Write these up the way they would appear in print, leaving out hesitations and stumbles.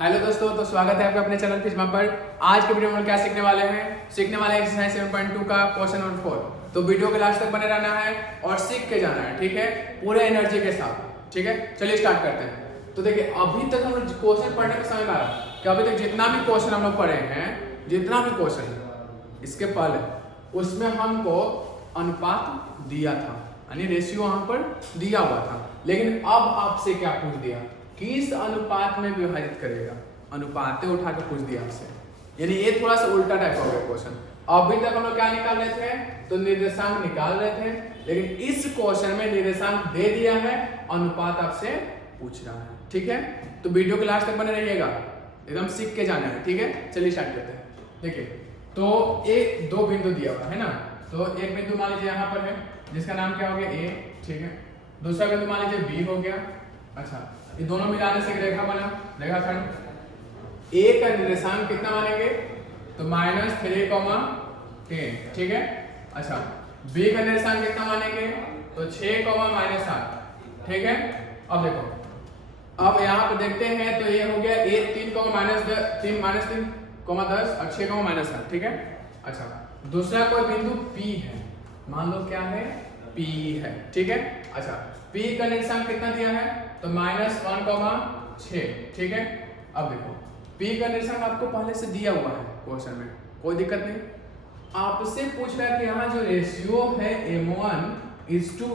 Hello दोस्तों, तो स्वागत है आपका अपने चैनल फिजमा पर। आज के वीडियो में क्या सीखने वाले हैं? सीखने वाले एक्सरसाइज 7.2 का क्वेश्चन नंबर 4। तो वीडियो के लास्ट तक बने रहना है और सीख के जाना है, ठीक है, पूरे एनर्जी के साथ। ठीक है, चलिए स्टार्ट करते हैं। तो देखिए, अभी तक हम लोग क्वेश्चन पढ़ने का समय आ रहा कि अभी तक जितना भी क्वेश्चन हम लोग पढ़े हैं, जितना भी क्वेश्चन इसके पहले, उसमें हमको अनुपात दिया था, यानी रेशियो वहां पर दिया हुआ था। लेकिन अब आपसे क्या पूछ दिया, किस अनुपात में विभाजित करेगा? अनुपातें उठा के पूछ दिया आपसे, यानी ये थोड़ा सा उल्टा टाइप हो गया क्वेश्चन। अभी तक हम लोग क्या निकाल रहे थे? तो निर्देशांक निकाल रहे थे, लेकिन इस क्वेश्चन में निर्देशांक दे दिया है, अनुपात आपसे पूछ रहा है। ठीक है, तो वीडियो के लास्ट तक बने रहिएगा, एकदम सीख के जाना है। ठीक है, चलिए स्टार्ट करते हैं। देखिए, तो एक दो बिंदु दिया हुआ है ना, तो एक बिंदु मान लीजिए यहाँ पर है, जिसका नाम क्या हो गया? ए। ठीक है, दूसरा बिंदु मान लीजिए बी हो गया। अच्छा, ये दोनों मिलाने से एक रेखा बना, रेखाखंड। ए का निर्देशांक कितना मानेंगे? तो -3, ठीक है। अच्छा, बी का निर्देशांक कितना मानेंगे? तो 6, -8। ठीक है, अब देखो, अब यहाँ पे देखते हैं तो ये हो गया ए 3, -3, -10 और 6, -8। ठीक है। अच्छा, दूसरा कोई बिंदु P है, मान लो क्या है? P है। ठीक है। अच्छा, P का निर्देशांक कितना दिया है? तो -1,6। ठीक है, अब देखो, P का निर्देशांक आपको पहले से दिया हुआ है क्वेश्चन में, कोई दिक्कत नहीं। आपसे पूछ रहा है कि यहाँ जो रेशियो है M1:M2,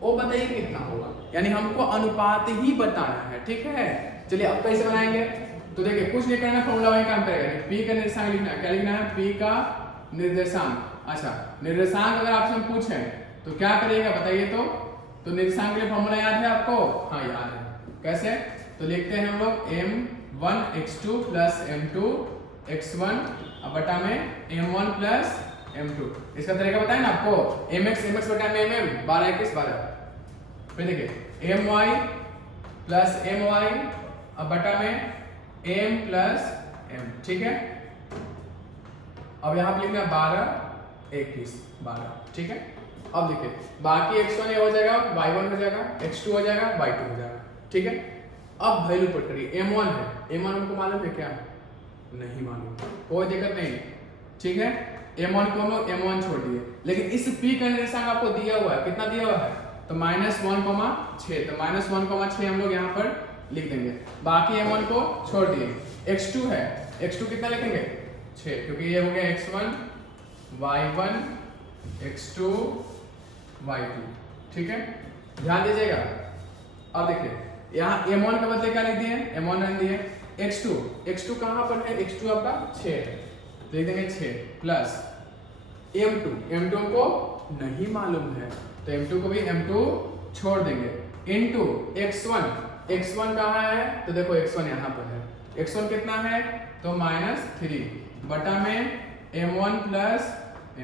वो बताइए कितना होगा, यानी हमको अनुपात ही बताना है। ठीक है, चलिए अब कैसे बनाएंगे? तो देखिए, कुछ नहीं करना, फॉर्मूला वही काम करेगा। P का निर्देशांक लिखना है, क्या लिखना है? P का निर्देशांक। अच्छा, निर्देशांक अगर आपसे हम पूछें तो क्या करिएगा बताइए? तो निर्देशांक के लिए फॉर्मूला याद है आपको? हाँ, याद है। कैसे? तो लिखते हैं हम लोग M1x2 + M2x1 बटा में M1 + M2। इसका तरीका बताए ना आपको, mx बटा में mm, 12 21 12। फिर देखिए, My + My बटा में m + m। ठीक है, अब यहाँ पे लिखना है 12 21 12। ठीक है, अब देखिए, बाकी x1 ये हो जाएगा, y1 हो जाएगा, x2 हो जाएगा, y2 हो जाएगा। ठीक है, अब वैल्यू पुट करिए। m1 है, m1 हमको मालूम है क्या? नहीं मालूम, कोई दिक्कत नहीं। ठीक है, m1 को हम लोग m1 छोड़ दिए, लेकिन इस p का निर्देशांक आपको दिया हुआ है, कितना दिया हुआ है? तो -1,6। तो -1,6 हम लोग यहाँ पर लिख देंगे, बाकी m1 को छोड़ दिए। x2 है, x2 कितना लिखेंगे? 6, क्योंकि ये हो गया x1 y1 x2 y2। ठीक है, ध्यान दीजिएगा। अब देखिए, यहाँ m1 के बदले क्या लिख दिए? m1 रख दिए। x2 कहाँ पर है? x2 आपका 6 है, तो लिख देंगे 6 प्लस m2 को नहीं मालूम है, तो m2 को भी m2 छोड़ देंगे, इनटू x1 कहाँ है? तो देखो, x1 यहाँ पर है, x1 कितना है? तो -3 बटा में m1 +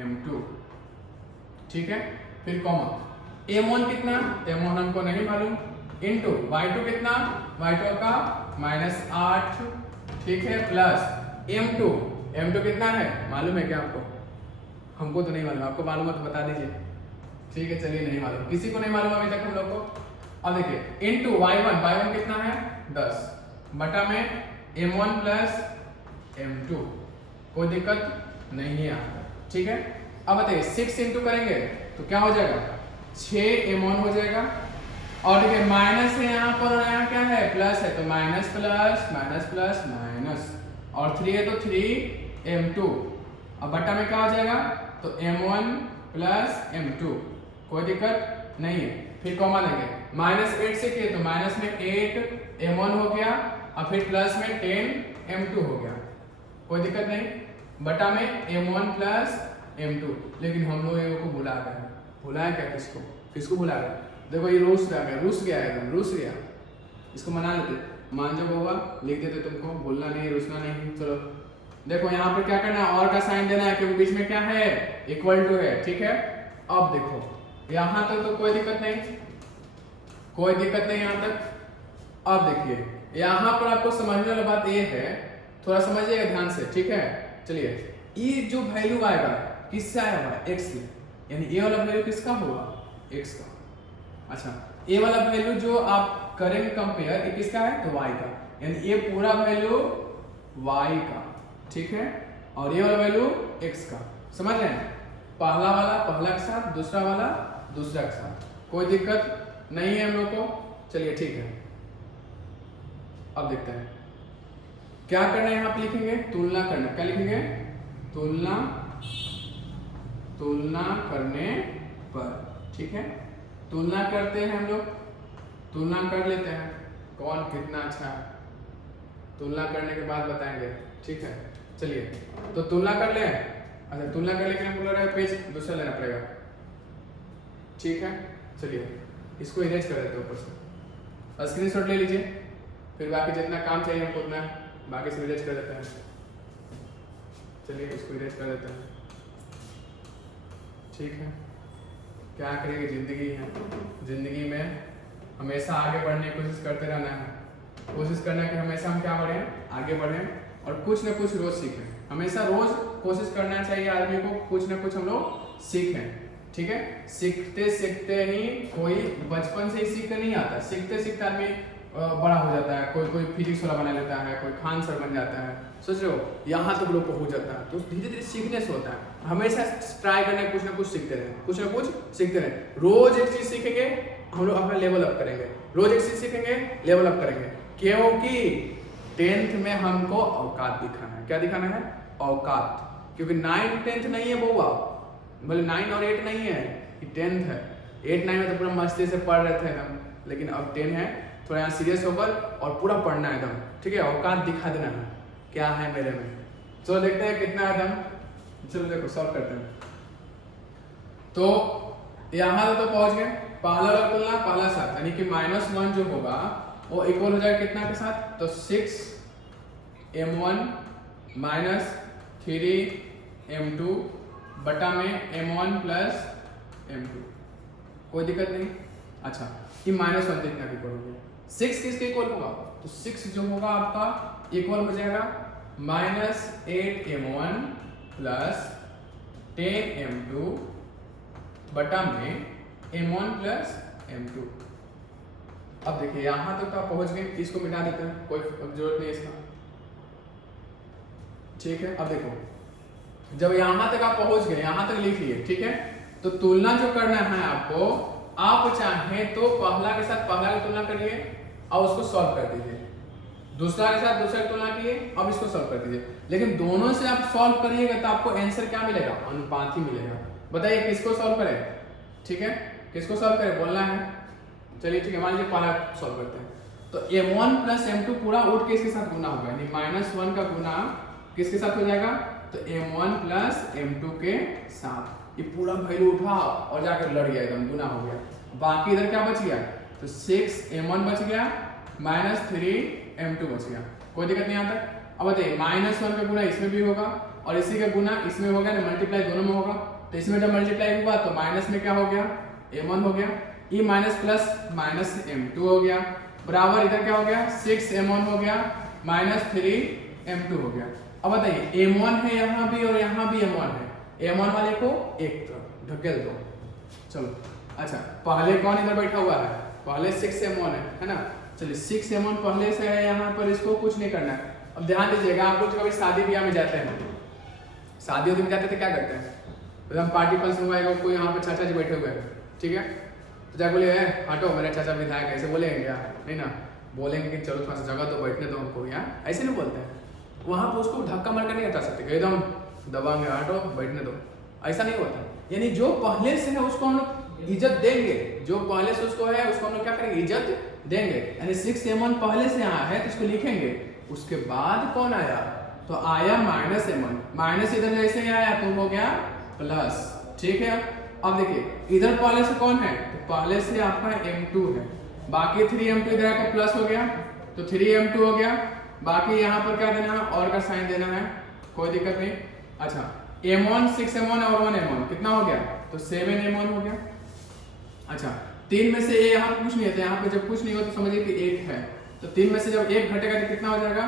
m2। ठीक है, फिर कॉमा, m1 कितना? m1 हमको नहीं मालूम, इनटू y2 कितना? y2 का -8। ठीक है, प्लस m2 कितना है? मालूम है क्या आपको? हमको तो नहीं मालूम, आपको मालूम है तो बता दीजिए। ठीक है, चलिए, नहीं मालूम, किसी को नहीं मालूम अभी तक हम लोग को। अब देखिए, इनटू y1 कितना है? 10 बटा में m1 + m2। कोई दिक्कत नहीं है यहाँ पर। ठीक है, अब बताइए, 6 इंटू करेंगे तो क्या हो जाएगा? 6m1 हो जाएगा, और देखिए माइनस है यहाँ पर, और यहाँ क्या है? प्लस है, तो minus plus minus plus minus, और 3 है तो 3m2। अब बटा में क्या हो जाएगा? तो m1 + m2। कोई दिक्कत नहीं है, फिर कॉमा देंगे, -8 से किए तो माइनस में 8m1 हो गया, और फिर प्लस में 10m2 हो गया। कोई दिक्कत नहीं, बटा में m1 + m2। लेकिन हम लोग को भुला गए। भुलाया क्या? किसको भुला गए? देखो, ये रुस गया, एकदम रुस गया। इसको मना लेते, मान जाओ होगा, लिख देते तुमको, भूलना नहीं, रुसना नहीं। चलो देखो, यहाँ पर क्या करना है? और का साइन देना है, क्योंकि बीच में क्या है? इक्वल टू है। ठीक है, अब देखो, यहाँ तक तो कोई दिक्कत नहीं, यहाँ तक। अब देखिए, यहाँ पर आपको समझने वाली बात ये है, थोड़ा समझिएगा ध्यान से। ठीक है, चलिए, ये जो वैल्यू आएगा किससे आया हुआ है? x से, यानी ये वाला वैल्यू किसका होगा? x का। अच्छा, ये वाला वैल्यू जो आप करेंगे कंपेयर, ये किसका है? तो y का। यानी ये पूरा वैल्यू y का, ठीक है, और ये वाला वैल्यू x का। समझ रहे हैं? पहला वाला पहला के साथ, दूसरा वाला दूसरा के साथ, कोई दिक्कत नहीं है हम लोग को। चलिए ठीक है, अब देखते हैं क्या करना है। यहाँ पे लिखेंगे तुलना करना। क्या लिखेंगे? तुलना, तुलना करने पर, ठीक है। तुलना करते हैं हम लोग, तुलना कर लेते हैं कौन कितना अच्छा है। तुलना करने के बाद बताएंगे, ठीक है। चलिए तो तुलना कर ले। अच्छा, तुलना करने के लिए हमको लग रहा है पेज दूसरा लेना पड़ेगा, ठीक है। चलिए इसको इरेज कर देते हैं ऊपर से, स्क्रीनशॉट ले लीजिए, फिर बाकी जितना काम चाहिए हमको उतना बाकी से इरेज कर देते हैं। चलिए इसको इरेज कर देते हैं, ठीक है। क्या करेंगे, जिंदगी है, जिंदगी में हमेशा आगे बढ़ने की कोशिश करते रहना है। कोशिश करना है कि हमेशा हम क्या बढ़ें, आगे बढ़ें और कुछ ना कुछ रोज सीखें। हमेशा रोज कोशिश करना चाहिए आदमी को, कुछ ना कुछ हम लोग सीखें, ठीक है। सीखते सीखते ही, कोई बचपन से ही सीख कर नहीं आता, सीखते सीखते आदमी बड़ा हो जाता है। कोई कोई फिजिक्स वाला बना लेता है, कोई खान सर बन जाता है, सोच रहे हो, यहाँ तक लोग पहुँच जाता है। तो धीरे धीरे सीखने से होता है। हमेशा ट्राई करना है, कुछ ना कुछ सीखते रहें, कुछ ना कुछ सीखते रहें। रोज एक चीज सीखेंगे, हम लोग अपना लेवल अप करेंगे। रोज एक चीज सीखेंगे, लेवल अप करेंगे, क्योंकि 10th में हमको औकात दिखाना है। क्या दिखाना है? औकात। क्योंकि 9th 10th नहीं है बउआ, बोले 9 और 8 नहीं है, 10th है। 8 9 में तो पूरा मस्ती से पढ़ रहे थे एकदम, लेकिन अब 10 है, थोड़ा यहाँ सीरियस होकर और पूरा पढ़ना है एकदम, ठीक है। औकात दिखा देना है क्या है मेरे में। चलो देखते हैं कितना है एकदम। चलो देखो सॉल्व करते हैं। तो यहाँ तो पहुंच गए। पहला वाला तुलना पहला साथ, यानी कि -1 जो होगा वो इक्वल हो जाएगा कितना के साथ? तो 6m1 माइनस 3m2 बटा में m1 प्लस m2। कोई दिक्कत नहीं। अच्छा, ये -1 कितना इक्वल हो गया? 6 किसके इक्वल होगा? तो 6 जो होगा आपका इक्वल हो जाएगा -8m1 प्लस 10m2 बटा में m1 प्लस m2। अब देखिए यहां तक तो आप पहुंच गए, इसको मिटा देते हैं, कोई जरूरत नहीं इसका, ठीक है। अब देखो जब यहां तक आप पहुंच गए, यहां तक लिख लिए, ठीक है। तो तुलना जो करना है आपको, आप चाहे तो पहला के साथ पहला की तुलना करिए और उसको सॉल्व कर दीजिए, दूसरा के साथ दूसरा की तुलना किए, अब इसको सॉल्व कर दीजिए। लेकिन दोनों से आप सॉल्व करिएगा तो आपको आंसर क्या मिलेगा? अनुपात ही मिलेगा। बताइए किसको सॉल्व करें, ठीक है, किसको सॉल्व करें, बोलना है। चलिए ठीक है, मान लीजिए पहला सॉल्व करते हैं। तो m1 प्लस m2 पूरा उठ के इसके साथ गुना होगा, यानी -1 का गुना किसके साथ हो जाएगा? तो m1 प्लस m2 के साथ। ये पूरा वैल्यू उठा और जाकर लड़ गया, एकदम गुना हो गया। बाकी इधर क्या बच गया? तो 6m1 बच गया माइनस 3m2 बच गया। कोई दिक्कत नहीं आता। अब बताइए -1 का गुना इसमें भी होगा और इसी का गुना इसमें होगा ना, मल्टीप्लाई दोनों में होगा। तो इसमें जब मल्टीप्लाई हुआ तो माइनस में क्या हो गया? m1 हो गया, E minus plus minus m2 हो गया, बराबर इधर क्या हो गया? 6m1 हो गया माइनस 3m2 हो गया। अब बताइए m1 है यहाँ भी और यहाँ भी m1 है, m1 वाले को एक तरफ ढकेल दो। चलो अच्छा, पहले कौन इधर बैठा हुआ है? पहले 6m1 है ना। चलिए 6m1 पहले से है यहाँ पर, इसको कुछ नहीं करना है। अब ध्यान दीजिएगा, आप लोग कभी शादी ब्याह में जाते हैं, शादियों में जाते थे क्या करते हैं? एकदम पार्टी फंक्शन हुआ है, कोई यहाँ पे चाचा जी बैठे हुए हैं, ठीक है, तो जाके बोले हटो मेरे चाचा विधायक, ऐसे बोलेंगे क्या? नहीं ना, बोलेंगे कि चलो थोड़ा सा जगह तो बैठने दो हमको यहाँ, ऐसे नहीं बोलते हैं। वहाँ पर उसको धक्का मार कर नहीं हटा सकते, एकदम दबाएंगे, हटो बैठने दो, ऐसा नहीं होता। यानी जो पहले से है उसको हम लोग इज्जत देंगे, जो पहले से उसको है उसको हम लोग क्या करेंगे? इज्जत देंगे। यानी 6m1 पहले से यहाँ है तो इसको लिखेंगे। उसके बाद कौन आया? तो आया -m1, माइनस इधर जैसे ही आया तो हो गया प्लस, ठीक है। अब देखिए इधर पहले से कौन है? तो पहले से आपका m2 है, बाकी 3m2 इधर आकर प्लस हो गया तो 3m2 हो गया। बाकी यहाँ पर क्या देना है? और का साइन देना है, कोई दिक्कत नहीं। अच्छा, m1 6m1 और 1m1 कितना हो गया? तो 7m1 हो गया। अच्छा, 3 में से ये यहाँ कुछ नहीं होता, यहाँ पे जब कुछ नहीं हो तो समझिए कि 1 है, तो 3 में से जब 1 घटेगा तो कितना हो जाएगा?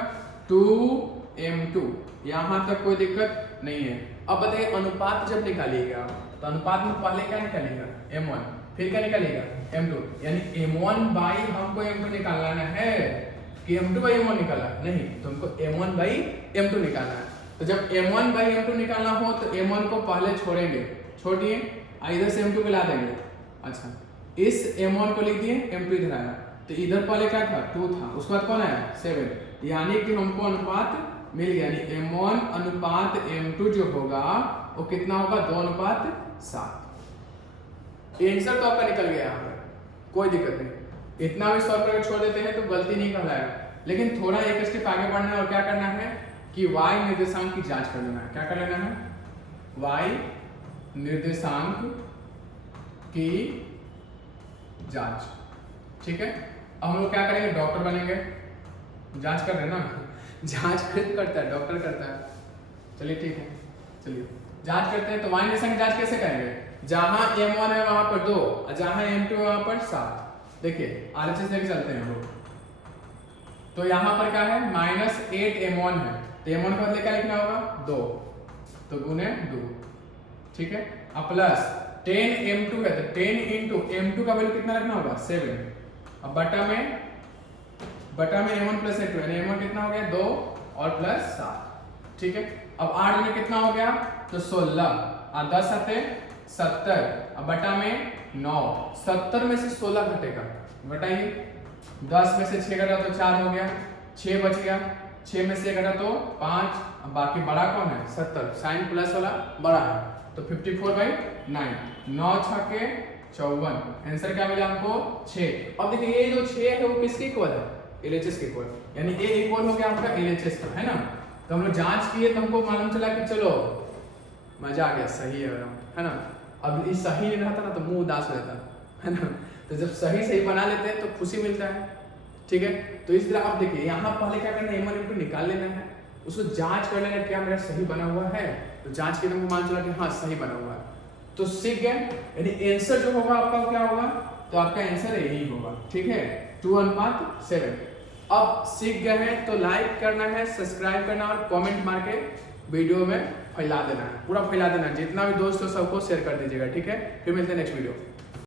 2m2। यहाँ तक कोई दिक्कत नहीं है। अब बताइए अनुपात जब निकालिएगा तो अनुपात में पहले क्या निकालिएगा? m1, फिर क्या निकालिएगा? m2, यानी m1 बाई हमको m2 निकालना है, कि m2/m1 निकाला, नहीं, तुमको m1/m2 निकालना है। तो जब m1/m2 निकालना हो तो m1 को पहले छोड़ेंगे, छोड़िए, इधर से m2 को ला देंगे। अच्छा, इस m1 को लिख दिए, m2 इधर आया, तो इधर पहले क्या था, 2 था, उसके बाद कौन आया, 7, यानी कि हमको अनुपात मिल गया, यानी m1 अनुपात m2 जो होगा वो कितना होगा, 2:7। आंसर तो आपका निकल गया यहाँ पर, कोई दिक्कत नहीं। इतना भी सॉल्व करके छोड़ देते हैं तो गलती नहीं कहलाएगा, लेकिन थोड़ा एक स्टेप आगे बढ़ना है और क्या करना है कि y निर्देशांक की जांच कर लेना है। क्या कर लेना है, y निर्देशांक की जांच, ठीक है। अब हम लोग क्या करेंगे, डॉक्टर बनेंगे, जांच कर रहे हैं ना, जांच खुद करता है, डॉक्टर करता है। चलिए ठीक है, चलिए जांच करते हैं। तो y निर्देशांक की जांच कैसे करेंगे, जहां m1 है वहां पर 2 और जहां m2 है वहां पर 7। देखिए RHS लेके चलते हैं हम लोग, तो यहाँ पर क्या है, -8m1 है, तो m1 का बदले क्या लिखना होगा, 2, तो गुने 2, ठीक है। अब प्लस 10m2 है, तो 10 इंटू m2 का वैल्यू कितना रखना होगा, 7, अब बटा में m1 प्लस m2, यानी m1 कितना हो गया, 2 और प्लस 7, ठीक है। अब 8 में कितना हो गया, तो 16 और 10 7 70, अब बटा में 9, 70 में से 16 घटेगा, घटाइए, 10 में से 6 घटा तो 4 हो गया, 6 बच गया, 6 में से घटा तो 5, अब बाकी बड़ा कौन है, 70, साइन प्लस वाला बड़ा है, तो 54/9, 9 छके 54, आंसर क्या मिला हमको, 6। अब देखिए ये जो 6 है वो किसके इक्वल है, LHS के इक्वल, यानी A इक्वल हो गया आपका LHS का, है ना। तो हम लोग जांच किए तो हमको मालूम चला कि चलो मजा आ गया, सही है ना। अब इस सही नहीं रहता ना तो मुंह उदास हो जाता है ना, तो जब सही बना लेते हैं तो खुशी मिलता है, ठीक है। तो इस तरह आप देखिए यहाँ पहले क्या करना है, m1 निकाल लेना है, उसको जांच कर लेना क्या मेरा सही बना हुआ है, तो जांच के तुमको मान चला कि हाँ सही बना हुआ है, तो सीख गए, यानी आंसर जो होगा आपका क्या होगा, तो आपका आंसर यही होगा, ठीक है, 2:7। अब सीख गए हैं तो लाइक करना है, सब्सक्राइब करना और कमेंट मार के वीडियो में फैला देना है, पूरा फैला देना है, जितना भी दोस्त हो सबको शेयर कर दीजिएगा, ठीक है। फिर मिलते हैं नेक्स्ट वीडियो।